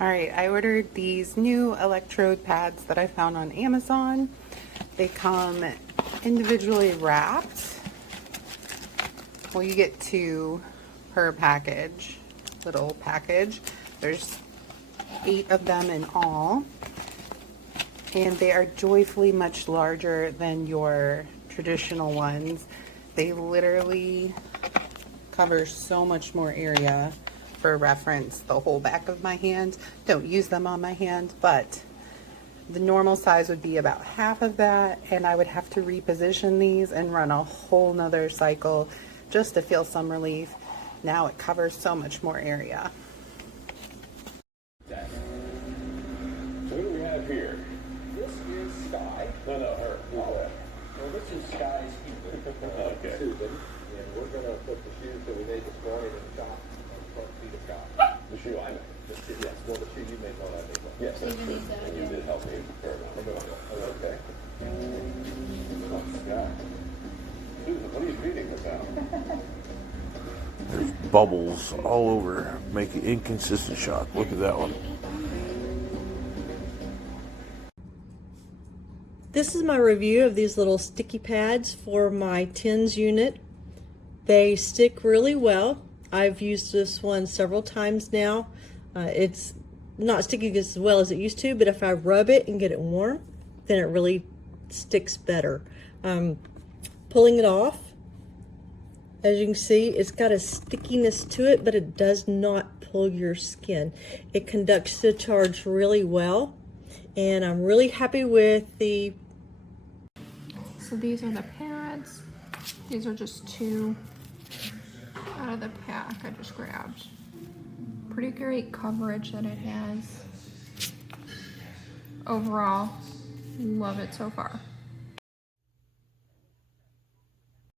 All right, I ordered these new electrode pads that I found on Amazon. They come individually wrapped. Well, you get 2 per package, little package. There's 8 of them in all. And they are joyfully much larger than your traditional ones. They literally cover so much more area. For reference, the whole back of my hand. Don't use them on my hand, but the normal size would be about half of that, and I would have to reposition these and run a whole nother cycle just to feel some relief. Now it covers so much more area. What do we have here? This is Sky. No, her. Who's that? Well, this is Sky's Ethan. Okay. Susan. And we're going to put the shoes that we made this morning in the shop on the front feet of Sky. The shoe I made. Yes, well, the shoe you made, no, I made one. Yes, that's true. And you did help me a fair amount. Okay. Oh, Scott. Susan, what are you feeding us out? There's bubbles all over, make an inconsistent shot. Look at that one. This is my review of these little sticky pads for my tins unit. They stick really well. I've used this one several times now. It's not sticking as well as it used to, but if I rub it and get it warm, then it really sticks better. Pulling it off, as you can see, it's got a stickiness to it, but it does not pull your skin. It conducts the charge really well, and I'm really happy with the... So these are the pads. These are just 2 out of the pack I just grabbed. Pretty great coverage that it has. Overall, love it so far.